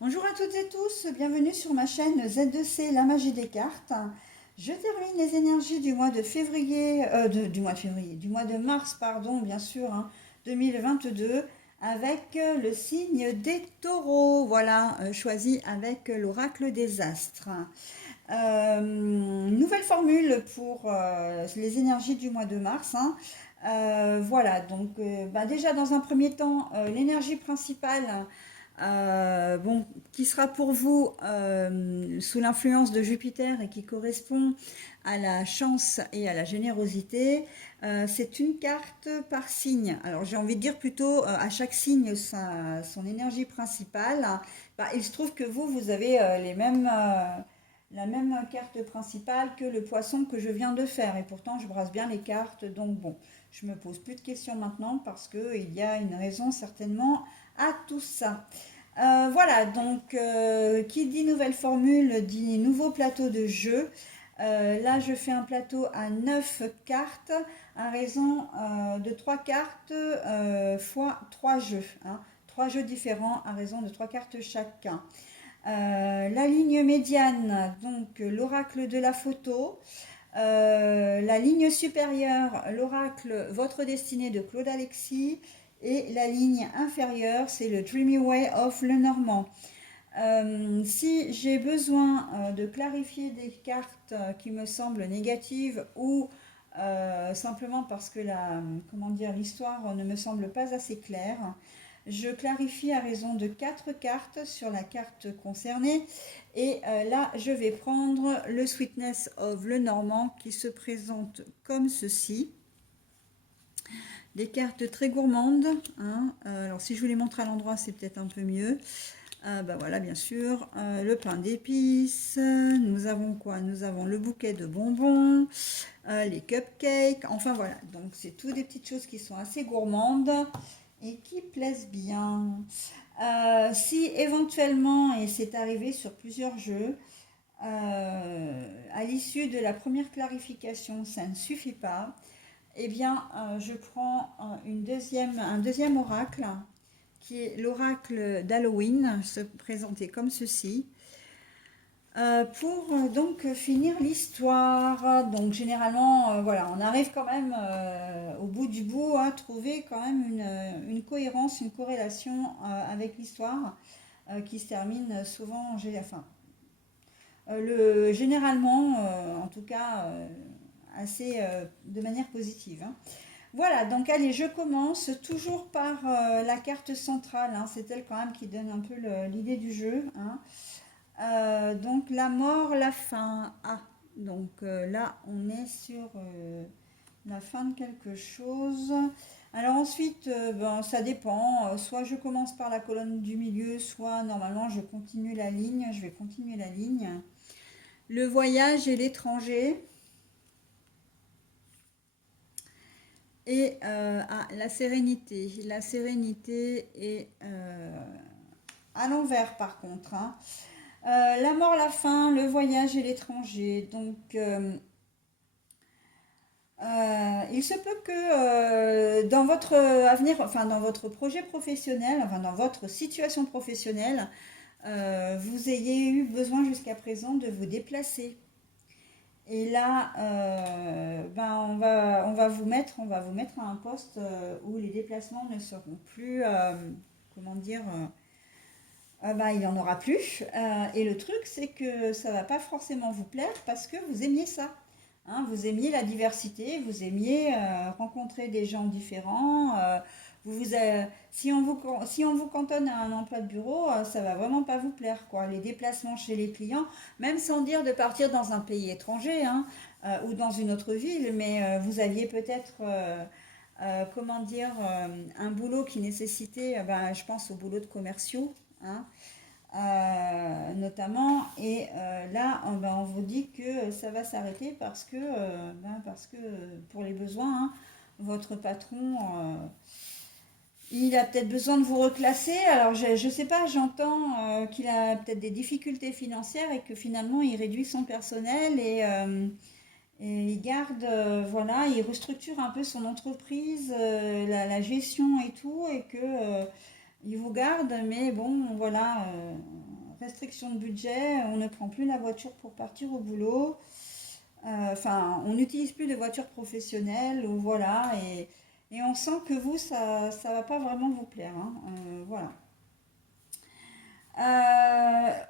Bonjour à toutes et tous, bienvenue sur ma chaîne Z2C, la magie des cartes. Je termine les énergies du mois de février, du mois de mars, pardon, bien sûr, 2022, avec le signe des taureaux, voilà, choisi avec l'oracle des astres. Nouvelle formule pour les énergies du mois de mars. Voilà, donc déjà dans un premier temps, l'énergie principale bon, qui sera pour vous sous l'influence de Jupiter et qui correspond à la chance et à la générosité. C'est une carte par signe. Alors j'ai envie de dire plutôt à chaque signe son énergie principale. Bah, il se trouve que vous avez la même carte principale que le poisson que je viens de faire. Et pourtant je brasse bien les cartes. Donc bon, je me pose plus de questions maintenant parce qu'il y a une raison certainement à tout ça. Voilà, donc qui dit nouvelle formule dit nouveau plateau de jeu. Là, je fais un plateau à 9 cartes à raison de 3 cartes fois 3 jeux. 3 jeux différents à raison de 3 cartes chacun. La ligne médiane, donc l'oracle de la photo. La ligne supérieure, l'oracle Votre destinée de Claude Alexis. Et la ligne inférieure, c'est le Dreamy Way of Lenormand. Si j'ai besoin de clarifier des cartes qui me semblent négatives ou simplement parce que comment dire, l'histoire ne me semble pas assez claire, je clarifie à raison de 4 cartes sur la carte concernée. Et là, je vais prendre le Sweetness of Lenormand qui se présente comme ceci. Des cartes très gourmandes. Alors si je vous les montre à l'endroit, c'est peut-être un peu mieux. Voilà, bien sûr, le pain d'épices. Nous avons quoi? Nous avons le bouquet de bonbons, les cupcakes. Enfin voilà, donc c'est tout des petites choses qui sont assez gourmandes et qui plaisent bien. Si éventuellement, et c'est arrivé sur plusieurs jeux, à l'issue de la première clarification, ça ne suffit pas, eh bien, je prends un deuxième oracle, qui est l'oracle d'Halloween, se présenter comme ceci, pour donc finir l'histoire. Donc généralement, voilà, on arrive quand même au bout du bout à trouver quand même une cohérence, une corrélation avec l'histoire qui se termine souvent, enfin, généralement, en tout cas, assez de manière positive. Voilà, donc allez, je commence toujours par la carte centrale, c'est elle quand même qui donne un peu l'idée du jeu. Donc la mort, la fin. Donc là on est sur la fin de quelque chose. Alors ensuite, ça dépend. Soit je commence par la colonne du milieu, soit normalement je continue la ligne. Je vais continuer la ligne. Le voyage et l'étranger. Et la sérénité. La sérénité est à l'envers par contre. La mort, la faim, le voyage et l'étranger. Donc, il se peut que dans votre avenir, enfin dans votre projet professionnel, enfin dans votre situation professionnelle, vous ayez eu besoin jusqu'à présent de vous déplacer. Et là, on va vous mettre à un poste où les déplacements ne seront plus, comment dire, il n'y en aura plus. Et le truc, c'est que ça ne va pas forcément vous plaire parce que vous aimiez ça. Vous aimiez la diversité, vous aimiez rencontrer des gens différents. Si on vous cantonne à un emploi de bureau, ça va vraiment pas vous plaire, quoi. Les déplacements chez les clients, même sans dire de partir dans un pays étranger ou dans une autre ville, mais vous aviez peut-être, comment dire, un boulot qui nécessitait, je pense aux boulots de commerciaux, hein, notamment. Et là, on vous dit que ça va s'arrêter parce que pour les besoins, votre patron, il a peut-être besoin de vous reclasser. Alors, je ne sais pas, j'entends qu'il a peut-être des difficultés financières et que finalement, il réduit son personnel et il garde, voilà, il restructure un peu son entreprise, la gestion et tout, et que il vous garde, mais bon, voilà, restriction de budget, on ne prend plus la voiture pour partir au boulot. Enfin, on n'utilise plus de voiture professionnelle, ou voilà, et on sent que vous, ça va pas vraiment vous plaire, hein, voilà.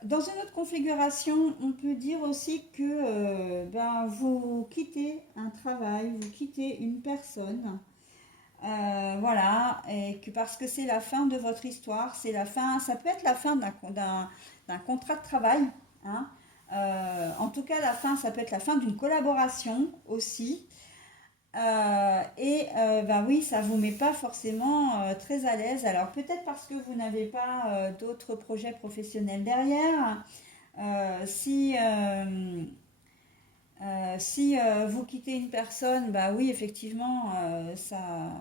Dans une autre configuration, on peut dire aussi que ben, vous quittez un travail, vous quittez une personne, voilà, et que parce que c'est la fin de votre histoire, c'est la fin, ça peut être la fin d'un contrat de travail, hein. En tout cas, la fin, ça peut être la fin d'une collaboration aussi. Ben oui, ça vous met pas forcément très à l'aise. Alors peut-être parce que vous n'avez pas d'autres projets professionnels derrière. Si vous quittez une personne, bah oui, effectivement, ça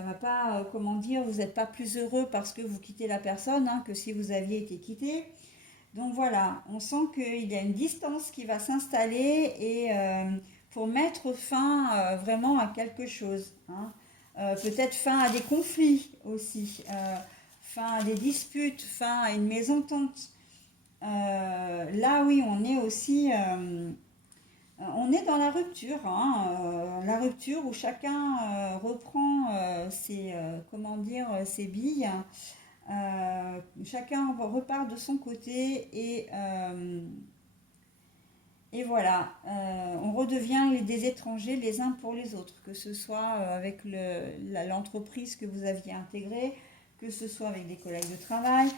va pas, comment dire, vous n'êtes pas plus heureux parce que vous quittez la personne, hein, que si vous aviez été quitté. Donc voilà, on sent qu'il y a une distance qui va s'installer et pour mettre fin vraiment à quelque chose, hein. Peut-être fin à des conflits aussi, fin à des disputes, fin à une mésentente. Là, oui, on est aussi, on est dans la rupture, hein, la rupture où chacun reprend comment dire, ses billes. Chacun repart de son côté et voilà, on redevient des étrangers les uns pour les autres, que ce soit avec l'entreprise que vous aviez intégrée, que ce soit avec des collègues de travail.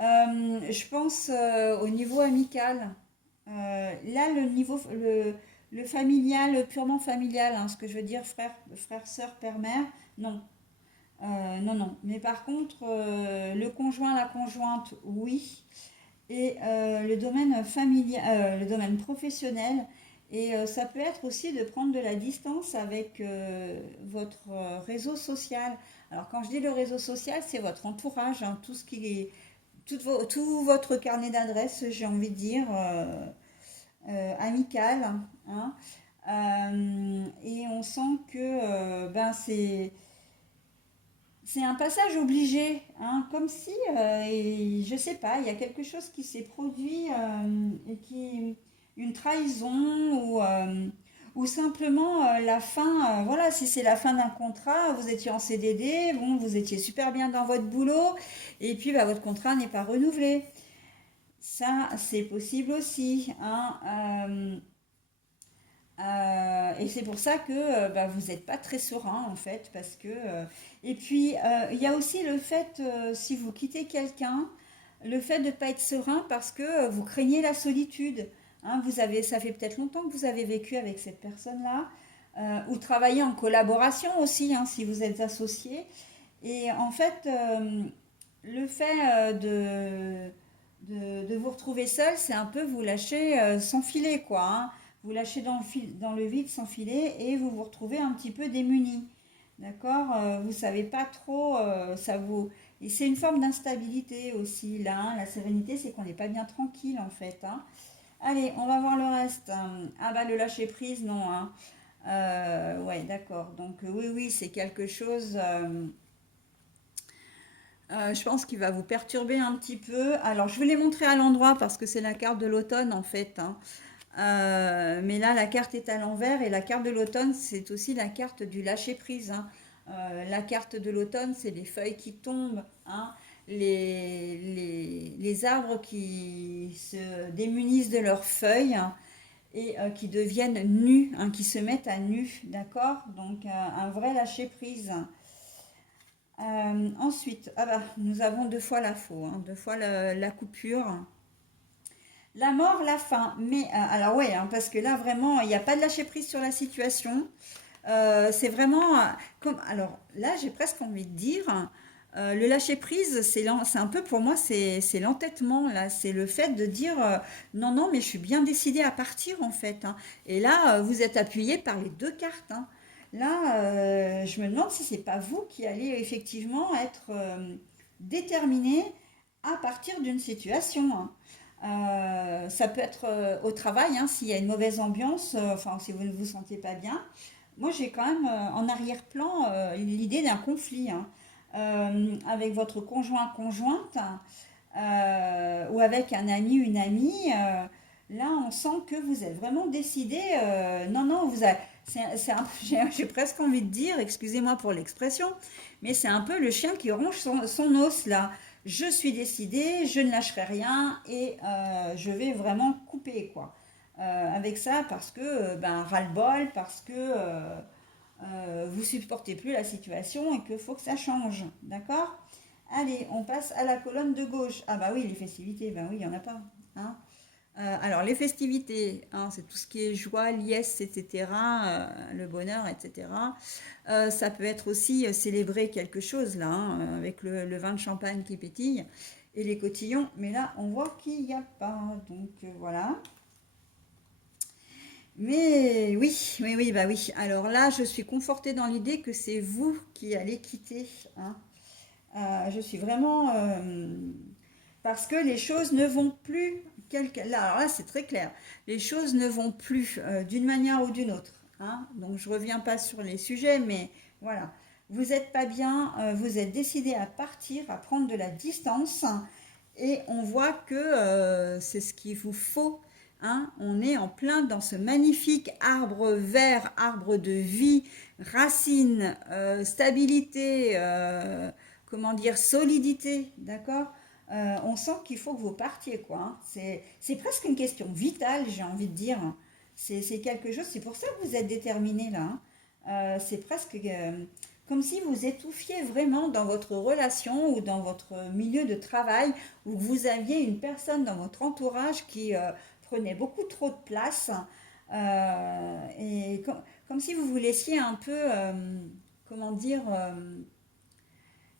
Je pense au niveau amical. Là, le familial, purement familial, hein, ce que je veux dire, frère, sœur, père, mère, non. Non, non. Mais par contre, le conjoint, la conjointe, oui. Et le domaine familial, le domaine professionnel. Et ça peut être aussi de prendre de la distance avec votre réseau social. Alors quand je dis le réseau social, c'est votre entourage, hein, tout ce qui est, tout votre carnet d'adresses, j'ai envie de dire, amical, hein. Et on sent que ben c'est un passage obligé, hein, comme si, et je sais pas, il y a quelque chose qui s'est produit et une trahison ou simplement la fin, voilà, si c'est la fin d'un contrat, vous étiez en CDD, bon, vous étiez super bien dans votre boulot, et puis bah, votre contrat n'est pas renouvelé. Ça, c'est possible aussi, hein. Et c'est pour ça que bah, vous n'êtes pas très serein en fait, parce que et puis il y a aussi le fait si vous quittez quelqu'un, le fait de ne pas être serein parce que vous craignez la solitude. Hein, ça fait peut-être longtemps que vous avez vécu avec cette personne-là, ou travaillé en collaboration aussi, hein, si vous êtes associé. Et en fait, le fait de vous retrouver seul, c'est un peu vous lâcher sans filet, quoi, hein. Vous lâchez dans le vide sans filet et vous vous retrouvez un petit peu démuni. D'accord. Vous savez pas trop, Et c'est une forme d'instabilité aussi, là, hein. La sérénité, c'est qu'on n'est pas bien tranquille, en fait, hein. Allez, on va voir le reste. Ah bah, le lâcher prise, non, hein. Ouais, d'accord. Donc, oui, oui, c'est quelque chose... je pense qu'il va vous perturber un petit peu. Alors, je vais les montrer à l'endroit parce que c'est la carte de l'automne en fait, hein. Mais là, la carte est à l'envers et la carte de l'automne, c'est aussi la carte du lâcher-prise, hein. La carte de l'automne, c'est les feuilles qui tombent, hein, les arbres qui se démunissent de leurs feuilles, hein, et qui deviennent nus, hein, qui se mettent à nu, d'accord? Donc, un vrai lâcher-prise. Ensuite, ah bah, nous avons deux fois la faux, hein, deux fois la coupure. La mort, la fin. Mais alors ouais, hein, parce que là vraiment, il n'y a pas de lâcher prise sur la situation. C'est vraiment comme. Alors là, j'ai presque envie de dire, le lâcher prise, c'est un peu pour moi, c'est l'entêtement là. C'est le fait de dire non, non, mais je suis bien décidée à partir en fait, hein. Et là, vous êtes appuyé par les deux cartes, hein. Là, je me demande si c'est pas vous qui allez effectivement être déterminé à partir d'une situation, hein. Ça peut être au travail, hein, s'il y a une mauvaise ambiance, enfin si vous ne vous sentez pas bien. Moi, j'ai quand même en arrière-plan l'idée d'un conflit, hein, avec votre conjoint-conjointe. ou avec un ami, une amie, là on sent que vous êtes vraiment décidé. Non, non, j'ai presque envie de dire, excusez-moi pour l'expression, mais c'est un peu le chien qui ronge son os là. Je suis décidée, je ne lâcherai rien et je vais vraiment couper quoi. Avec ça parce que ben ras-le-bol, parce que vous supportez plus la situation et qu'il faut que ça change, d'accord? Allez, on passe à la colonne de gauche. Ah bah oui, les festivités, ben oui, il n'y en a pas, hein. Alors les festivités, hein, c'est tout ce qui est joie, liesse, etc., le bonheur, etc. Ça peut être aussi célébrer quelque chose là, hein, avec le vin de champagne qui pétille et les cotillons. Mais là, on voit qu'il n'y a pas. Donc voilà. Mais oui, oui, oui, bah oui. Alors là, je suis confortée dans l'idée que c'est vous qui allez quitter, hein. Je suis vraiment parce que les choses ne vont plus. Là, alors là, c'est très clair. Les choses ne vont plus d'une manière ou d'une autre, hein. Donc, je reviens pas sur les sujets, mais voilà. Vous n'êtes pas bien, vous êtes décidé à partir, à prendre de la distance, et on voit que c'est ce qu'il vous faut, hein. On est en plein dans ce magnifique arbre vert, arbre de vie, racines, stabilité, comment dire, solidité, d'accord. On sent qu'il faut que vous partiez, quoi, hein. C'est presque une question vitale, j'ai envie de dire. C'est quelque chose, c'est pour ça que vous êtes déterminé là, hein. C'est presque comme si vous étouffiez vraiment dans votre relation ou dans votre milieu de travail, ou que vous aviez une personne dans votre entourage qui prenait beaucoup trop de place. Et comme si vous vous laissiez un peu, comment dire,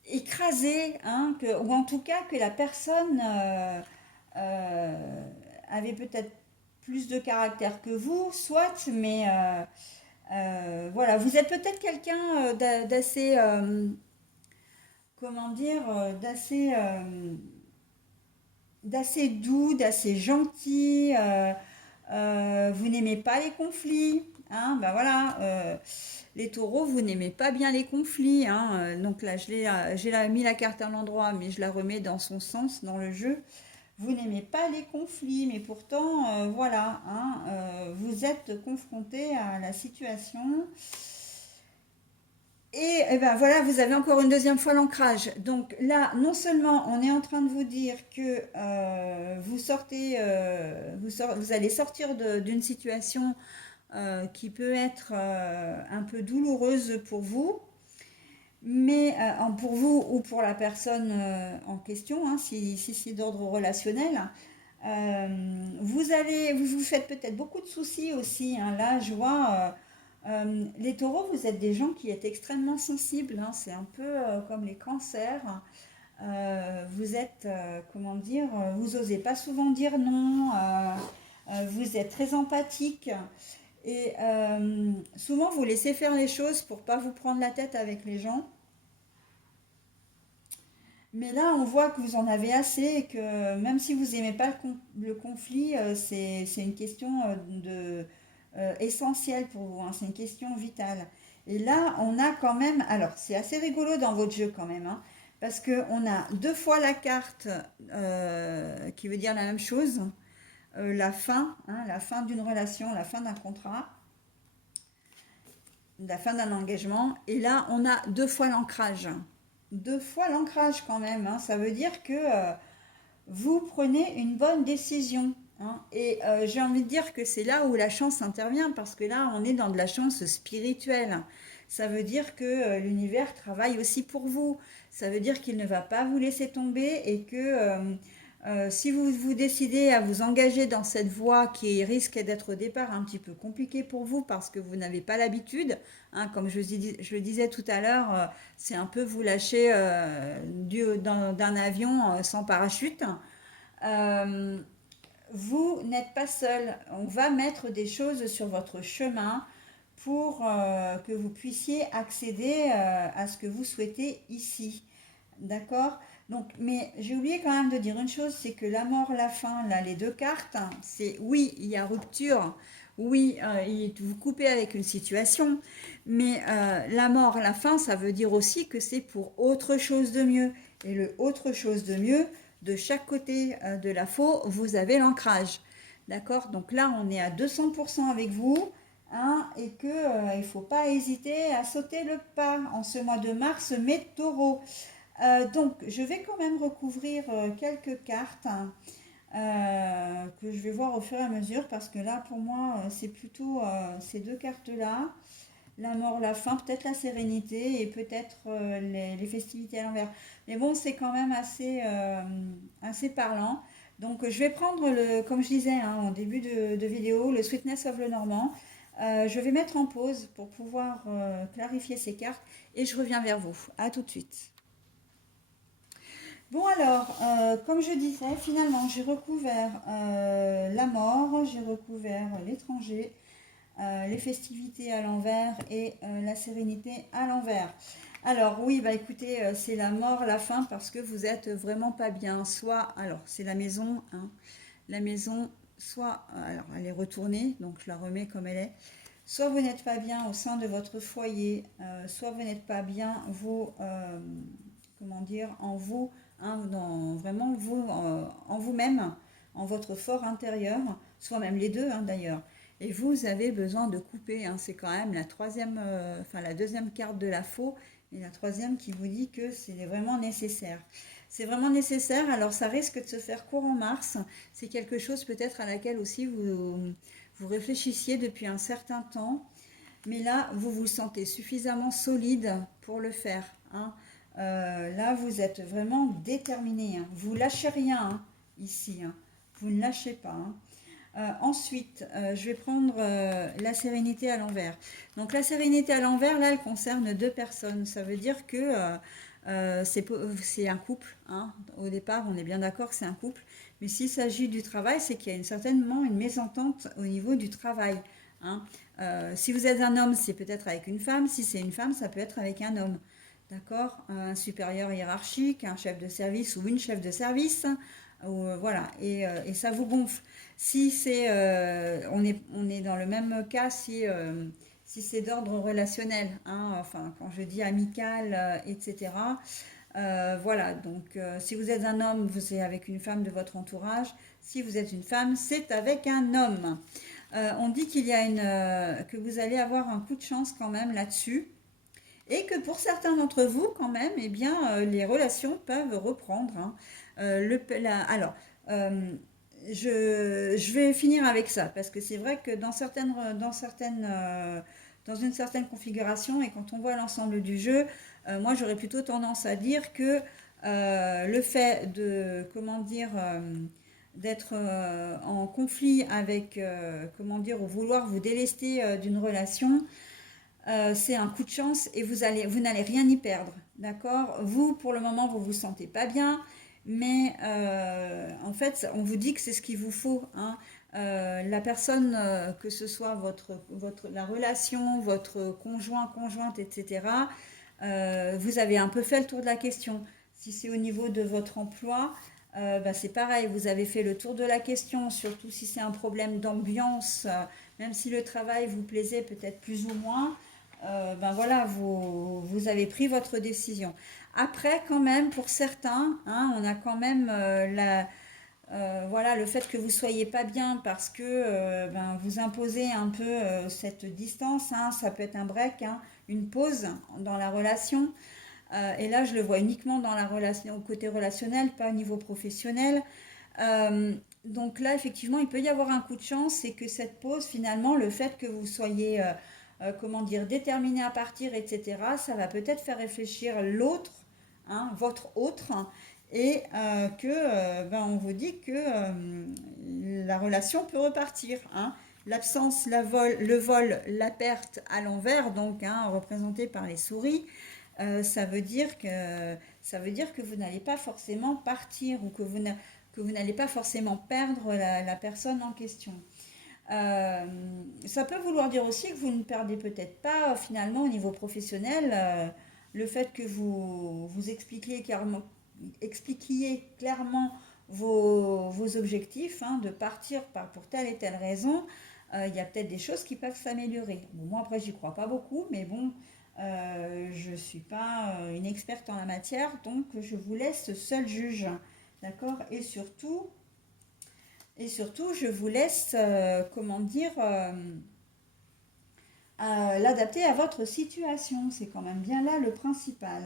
écrasé, hein, ou en tout cas que la personne euh, avait peut-être plus de caractère que vous, soit, mais voilà, vous êtes peut-être quelqu'un d'assez, comment dire, d'assez doux, d'assez gentil. Vous n'aimez pas les conflits, hein, ben voilà. Les taureaux, vous n'aimez pas bien les conflits, hein. Donc là, mis la carte à l'endroit, mais je la remets dans son sens dans le jeu. Vous n'aimez pas les conflits, mais pourtant, voilà, hein, vous êtes confronté à la situation. Et ben voilà, vous avez encore une deuxième fois l'ancrage. Donc là, non seulement on est en train de vous dire que vous allez sortir d'une situation qui peut être un peu douloureuse pour vous, mais pour vous ou pour la personne en question, hein, si c'est d'ordre relationnel. Vous vous faites peut-être beaucoup de soucis aussi, hein. Là, je vois, les taureaux, vous êtes des gens qui êtes extrêmement sensibles, hein. C'est un peu comme les cancers. Vous êtes, comment dire, vous osez pas souvent dire non. Vous êtes très empathique. Et souvent, vous laissez faire les choses pour pas vous prendre la tête avec les gens. Mais là, on voit que vous en avez assez et que même si vous n'aimez pas le conflit, c'est une question essentielle pour vous, hein. C'est une question vitale. Et là, on a quand même, alors c'est assez rigolo dans votre jeu quand même, hein, parce qu'on a deux fois la carte qui veut dire la même chose, la fin, hein, la fin d'une relation, la fin d'un contrat, la fin d'un engagement. Et là, on a deux fois l'ancrage. Deux fois l'ancrage quand même, hein. Ça veut dire que vous prenez une bonne décision, hein. Et j'ai envie de dire que c'est là où la chance intervient, parce que là, on est dans de la chance spirituelle. Ça veut dire que l'univers travaille aussi pour vous. Ça veut dire qu'il ne va pas vous laisser tomber et que si vous vous décidez à vous engager dans cette voie qui risque d'être au départ un petit peu compliquée pour vous parce que vous n'avez pas l'habitude, hein, comme je le disais tout à l'heure, c'est un peu vous lâcher d'un avion sans parachute. Euh, vous n'êtes pas seul. On va mettre des choses sur votre chemin pour que vous puissiez accéder à ce que vous souhaitez ici. D'accord? Donc, mais j'ai oublié quand même de dire une chose, c'est que la mort, la fin, là, les deux cartes, c'est oui, il y a rupture, oui, vous coupez avec une situation, mais la mort, la fin, ça veut dire aussi que c'est pour autre chose de mieux. Et le autre chose de mieux, de chaque côté de la faux, vous avez l'ancrage. D'accord? Donc là, on est à 200% avec vous. Hein, et que il ne faut pas hésiter à sauter le pas en ce mois de mars, mes taureaux. Donc, je vais quand même recouvrir quelques cartes, hein, que je vais voir au fur et à mesure parce que là, pour moi, c'est plutôt ces deux cartes-là, la mort, la fin, peut-être la sérénité et peut-être les festivités à l'envers. Mais bon, c'est quand même assez parlant. Donc, je vais prendre, comme je disais hein, en début de vidéo, le Sweetness of le Normand. Je vais mettre en pause pour pouvoir clarifier ces cartes et je reviens vers vous. À tout de suite. Bon alors, comme je disais, finalement j'ai recouvert la mort, j'ai recouvert l'étranger, les festivités à l'envers et la sérénité à l'envers. Alors oui, bah écoutez, c'est la mort, la fin parce que vous êtes vraiment pas bien. Soit, alors c'est la maison, hein, la maison, soit, alors elle est retournée, donc je la remets comme elle est. Soit vous n'êtes pas bien au sein de votre foyer, soit vous n'êtes pas bien vous, comment dire, en vous, hein, vraiment vous, en vous-même, en votre fort intérieur, soit même les deux hein, d'ailleurs. Et vous avez besoin de couper, hein, c'est quand même la troisième, enfin la deuxième carte de la faux et la troisième qui vous dit que c'est vraiment nécessaire. C'est vraiment nécessaire, alors ça risque de se faire court en mars. C'est quelque chose peut-être à laquelle aussi vous réfléchissiez depuis un certain temps. Mais là, vous vous sentez suffisamment solide pour le faire. Hein. Là, vous êtes vraiment déterminé. Hein. Vous lâchez rien hein, ici. Hein. Vous ne lâchez pas. Hein. Ensuite, je vais prendre la sérénité à l'envers. Donc la sérénité à l'envers, là, elle concerne deux personnes. Ça veut dire que c'est un couple. Hein. Au départ, on est bien d'accord que c'est un couple. Mais s'il s'agit du travail, c'est qu'il y a certainement une mésentente au niveau du travail. Hein. Si vous êtes un homme, c'est peut-être avec une femme. Si c'est une femme, ça peut être avec un homme. D'accord? Un supérieur hiérarchique, un chef de service ou une chef de service. Voilà, et ça vous gonfle. Si c'est, on est dans le même cas si c'est d'ordre relationnel, hein, enfin quand je dis amical, etc. Voilà, donc si vous êtes un homme, vous êtes avec une femme de votre entourage. Si vous êtes une femme, c'est avec un homme. On dit que vous allez avoir un coup de chance quand même là-dessus. Et que pour certains d'entre vous, quand même, eh bien, les relations peuvent reprendre. Hein. Alors, euh, je vais finir avec ça, parce que c'est vrai que dans une certaine configuration, et quand on voit l'ensemble du jeu, moi j'aurais plutôt tendance à dire que le fait de, comment dire, d'être en conflit avec, comment dire, ou vouloir vous délester d'une relation, c'est un coup de chance et vous n'allez rien y perdre, d'accord? Vous, pour le moment, vous vous sentez pas bien, mais en fait, on vous dit que c'est ce qu'il vous faut, hein. La personne, que ce soit la relation, votre conjoint, conjointe, etc., vous avez un peu fait le tour de la question. Si c'est au niveau de votre emploi, bah, c'est pareil, vous avez fait le tour de la question, surtout si c'est un problème d'ambiance, même si le travail vous plaisait peut-être plus ou moins, ben voilà, vous avez pris votre décision. Après, quand même, pour certains, hein, on a quand même voilà, le fait que vous soyez pas bien parce que ben, vous imposez un peu cette distance, hein, ça peut être un break, hein, une pause dans la relation. Et là, je le vois uniquement dans la relation, au côté relationnel, pas au niveau professionnel. Euh, donc là, effectivement, il peut y avoir un coup de chance, c'est que cette pause, finalement, le fait que vous soyez, comment dire, déterminé à partir, etc., ça va peut-être faire réfléchir l'autre, hein, votre autre, et que, ben, on vous dit que la relation peut repartir. Hein. L'absence, le vol, la perte à l'envers, donc hein, représenté par les souris, ça veut dire que vous n'allez pas forcément partir ou que vous n'allez pas forcément perdre la personne en question. Euh, Ça peut vouloir dire aussi que vous ne perdez peut-être pas finalement au niveau professionnel le fait que vous expliquiez clairement vos objectifs, hein, de partir pour telle et telle raison. Il y a peut-être des choses qui peuvent s'améliorer. Bon, moi après j'y crois pas beaucoup, mais bon, je ne suis pas une experte en la matière, donc je vous laisse seul juge. d'accord? Et surtout, je vous laisse, comment dire, l'adapter à votre situation. C'est quand même bien là le principal.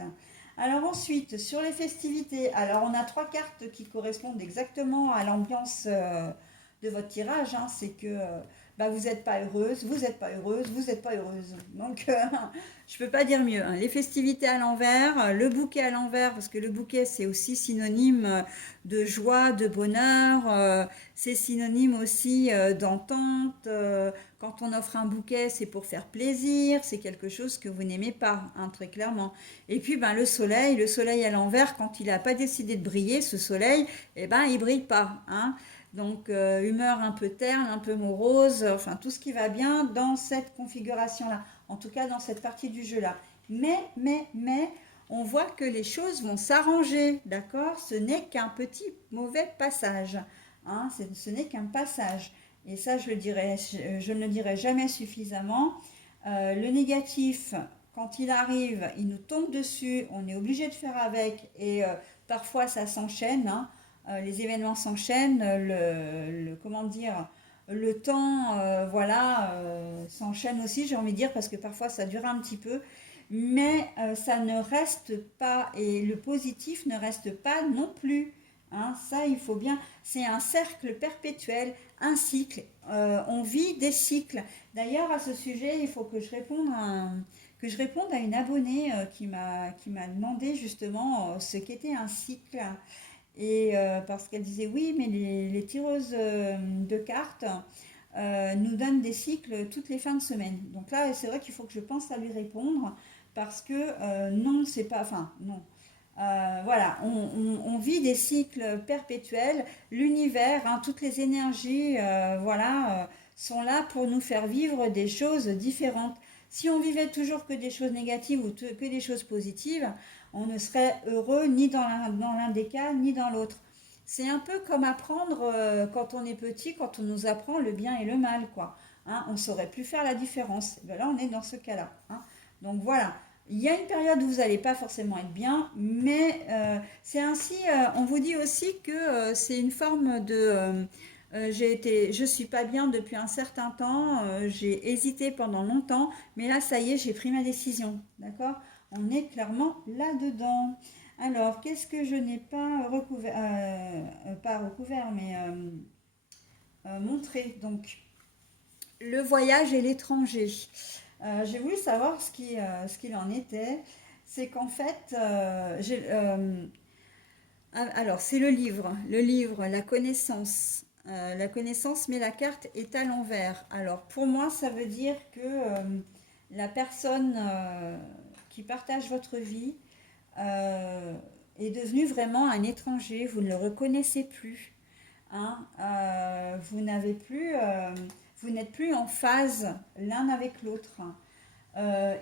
Alors ensuite, sur les festivités, alors on a trois cartes qui correspondent exactement à l'ambiance de votre tirage, hein. C'est que bah, vous n'êtes pas heureuse, vous n'êtes pas heureuse, vous n'êtes pas heureuse. Donc je ne peux pas dire mieux, hein. Les festivités à l'envers, le bouquet à l'envers, parce que le bouquet c'est aussi synonyme de joie, de bonheur, c'est synonyme aussi d'entente. Quand on offre un bouquet, c'est pour faire plaisir, c'est quelque chose que vous n'aimez pas, hein, très clairement. Et puis ben, le soleil à l'envers, quand il n'a pas décidé de briller, ce soleil, eh ben, il ne brille pas, hein. Donc humeur un peu terne, un peu morose, enfin tout ce qui va bien dans cette configuration-là, en tout cas dans cette partie du jeu-là. Mais, on voit que les choses vont s'arranger, d'accord? Ce n'est qu'un petit mauvais passage, hein, ce n'est qu'un passage. Et ça, je ne le dirai jamais suffisamment. Le négatif, quand il arrive, il nous tombe dessus, on est obligé de faire avec, et parfois ça s'enchaîne, hein. Les événements s'enchaînent, comment dire, le temps, voilà, s'enchaîne aussi, j'ai envie de dire, parce que parfois ça dure un petit peu, mais ça ne reste pas, et le positif ne reste pas non plus, hein. Ça, il faut bien, c'est un cercle perpétuel, un cycle. On vit des cycles. D'ailleurs, à ce sujet, il faut que je réponde à une abonnée qui m'a demandé justement ce qu'était un cycle. Et parce qu'elle disait oui, mais les tireuses de cartes nous donnent des cycles toutes les fins de semaine. Donc là, c'est vrai qu'il faut que je pense à lui répondre parce que non, c'est pas, enfin non. Voilà, on vit des cycles perpétuels. L'univers, hein, toutes les énergies, voilà, sont là pour nous faire vivre des choses différentes. Si on vivait toujours que des choses négatives ou que des choses positives, on ne serait heureux ni dans l'un des cas ni dans l'autre. C'est un peu comme apprendre quand on est petit, quand on nous apprend le bien et le mal, quoi. Hein, on ne saurait plus faire la différence. Et bien là, on est dans ce cas-là, hein. Donc voilà, il y a une période où vous n'allez pas forcément être bien, mais c'est ainsi, on vous dit aussi que c'est une forme de... je suis pas bien depuis un certain temps, j'ai hésité pendant longtemps, mais là, ça y est, j'ai pris ma décision, d'accord? On est clairement là-dedans. Alors, qu'est-ce que je n'ai pas recouvert, pas recouvert, mais montré? Donc, le voyage et l'étranger. J'ai voulu savoir ce qu'il en était. C'est qu'en fait, alors c'est le livre, la connaissance. La connaissance, mais la carte est à l'envers. Alors pour moi, ça veut dire que la personne qui partage votre vie euh, est devenue vraiment un étranger. Vous ne le reconnaissez plus, hein. Vous n'êtes plus en phase l'un avec l'autre.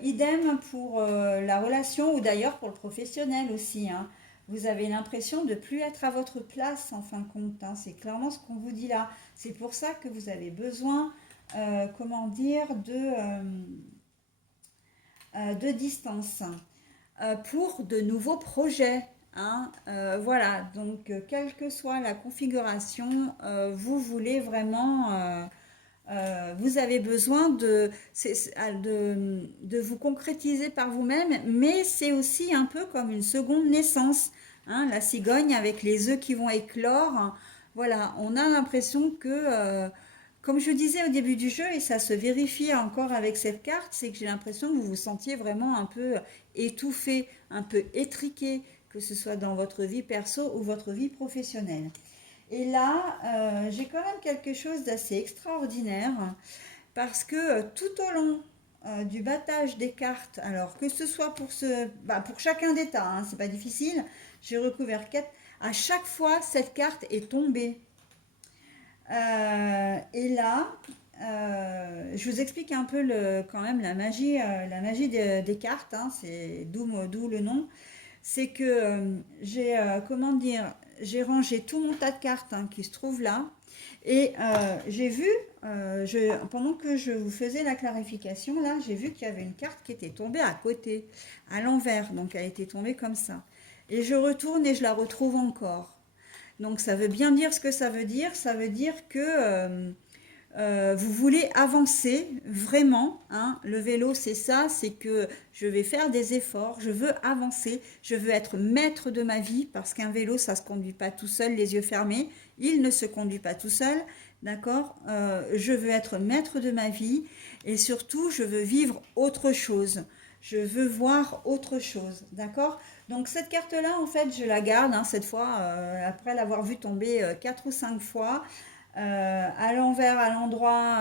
Idem pour la relation ou d'ailleurs pour le professionnel aussi, hein. Vous avez l'impression de ne plus être à votre place en fin de compte, hein. C'est clairement ce qu'on vous dit là. C'est pour ça que vous avez besoin, comment dire, de distance pour de nouveaux projets, hein. Voilà, donc quelle que soit la configuration, vous voulez vraiment... vous avez besoin de vous concrétiser par vous-même, mais c'est aussi un peu comme une seconde naissance, hein, la cigogne avec les œufs qui vont éclore. Voilà, on a l'impression que, comme je disais au début du jeu, et ça se vérifie encore avec cette carte, c'est que j'ai l'impression que vous vous sentiez vraiment un peu étouffé, un peu étriqué, que ce soit dans votre vie perso ou votre vie professionnelle. Et là, j'ai quand même quelque chose d'assez extraordinaire parce que tout au long du battage des cartes, alors que ce soit pour chacun des tas, hein, c'est pas difficile, j'ai recouvert 4. À chaque fois, cette carte est tombée. Et là, je vous explique un peu quand même la magie des cartes, hein, c'est d'où le nom. C'est que comment dire, j'ai rangé tout mon tas de cartes, hein, qui se trouve là. Et j'ai vu, pendant que je vous faisais la clarification, là, j'ai vu qu'il y avait une carte qui était tombée à côté, à l'envers. Donc elle était tombée comme ça. Et je retourne et je la retrouve encore. Donc ça veut bien dire ce que ça veut dire. Ça veut dire que vous voulez avancer vraiment, hein. Le vélo, c'est ça, c'est que je vais faire des efforts, je veux avancer, je veux être maître de ma vie, parce qu'un vélo, ça ne se conduit pas tout seul, les yeux fermés, il ne se conduit pas tout seul, d'accord. Je veux être maître de ma vie, et surtout, je veux vivre autre chose. Je veux voir autre chose, d'accord? Donc cette carte-là, en fait, je la garde, hein, cette fois, après l'avoir vue tomber 4 ou 5 fois à l'envers, à l'endroit,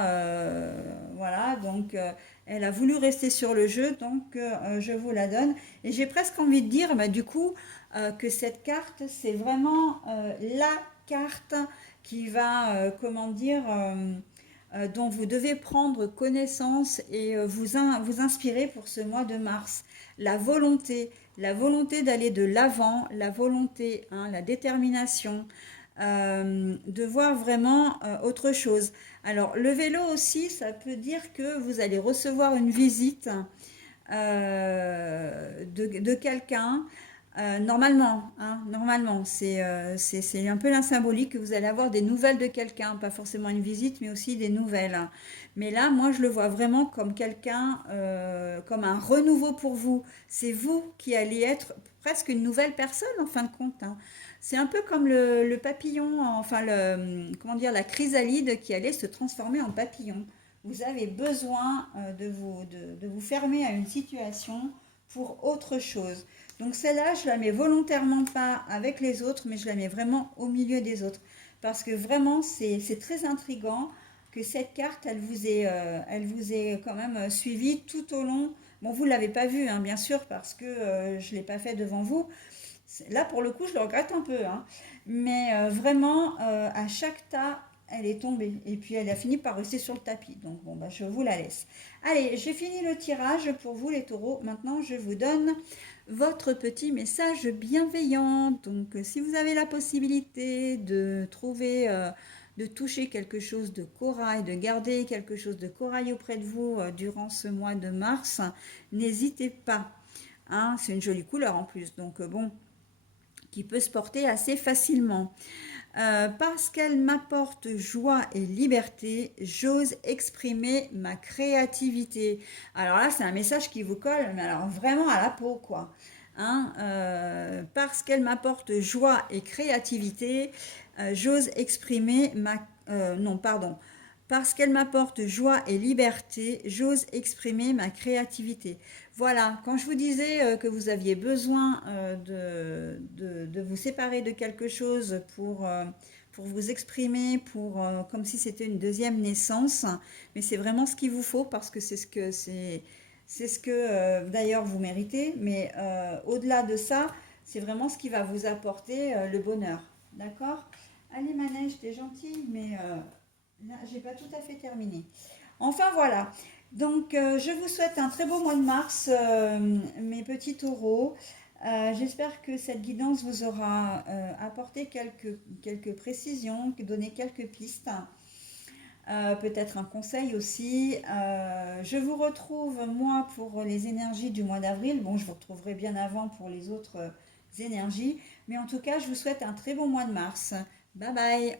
voilà, donc elle a voulu rester sur le jeu, donc je vous la donne. Et j'ai presque envie de dire, bah, du coup, que cette carte, c'est vraiment la carte qui va, comment dire, dont vous devez prendre connaissance et vous inspirer pour ce mois de mars. La volonté d'aller de l'avant, la volonté, hein, la détermination, de voir vraiment autre chose. Alors, le vélo aussi, ça peut dire que vous allez recevoir une visite de quelqu'un. Normalement, hein, normalement, c'est un peu la symbolique que vous allez avoir des nouvelles de quelqu'un, pas forcément une visite, mais aussi des nouvelles. Mais là, moi, je le vois vraiment comme quelqu'un, comme un renouveau pour vous. C'est vous qui allez être presque une nouvelle personne en fin de compte, hein. C'est un peu comme le papillon, enfin comment dire, la chrysalide qui allait se transformer en papillon. Vous avez besoin de vous fermer à une situation pour autre chose. Donc celle-là, je la mets volontairement pas avec les autres, mais je la mets vraiment au milieu des autres. Parce que vraiment, c'est très intriguant que cette carte, elle vous est quand même suivie tout au long. Bon, vous ne l'avez pas vue, hein, bien sûr, parce que je ne l'ai pas fait devant vous. Là, pour le coup, je le regrette un peu, hein. Mais vraiment, à chaque tas, elle est tombée. Et puis, elle a fini par rester sur le tapis. Donc, bon, bah, je vous la laisse. Allez, j'ai fini le tirage pour vous, les taureaux. Maintenant, je vous donne votre petit message bienveillant. Donc, si vous avez la possibilité de trouver, de toucher quelque chose de corail, de garder quelque chose de corail auprès de vous durant ce mois de mars, n'hésitez pas, hein. C'est une jolie couleur en plus. Donc, bon, qui peut se porter assez facilement. Parce qu'elle m'apporte joie et liberté, j'ose exprimer ma créativité. Alors là, c'est un message qui vous colle, mais alors vraiment à la peau, quoi. Hein, parce qu'elle m'apporte joie et créativité, j'ose exprimer ma... non, pardon. Parce qu'elle m'apporte joie et liberté, j'ose exprimer ma créativité. Voilà, quand je vous disais que vous aviez besoin de vous séparer de quelque chose pour vous exprimer, comme si c'était une deuxième naissance, mais c'est vraiment ce qu'il vous faut parce que c'est ce que d'ailleurs vous méritez, mais au-delà de ça, c'est vraiment ce qui va vous apporter le bonheur. D'accord? Allez, Manège, t'es gentil, mais là, j'ai pas tout à fait terminé. Enfin, voilà. Donc, je vous souhaite un très beau mois de mars, mes petits taureaux. J'espère que cette guidance vous aura apporté quelques précisions, donné quelques pistes, peut-être un conseil aussi. Je vous retrouve, moi, pour les énergies du mois d'avril. Bon, je vous retrouverai bien avant pour les autres énergies. Mais en tout cas, je vous souhaite un très bon mois de mars. Bye bye!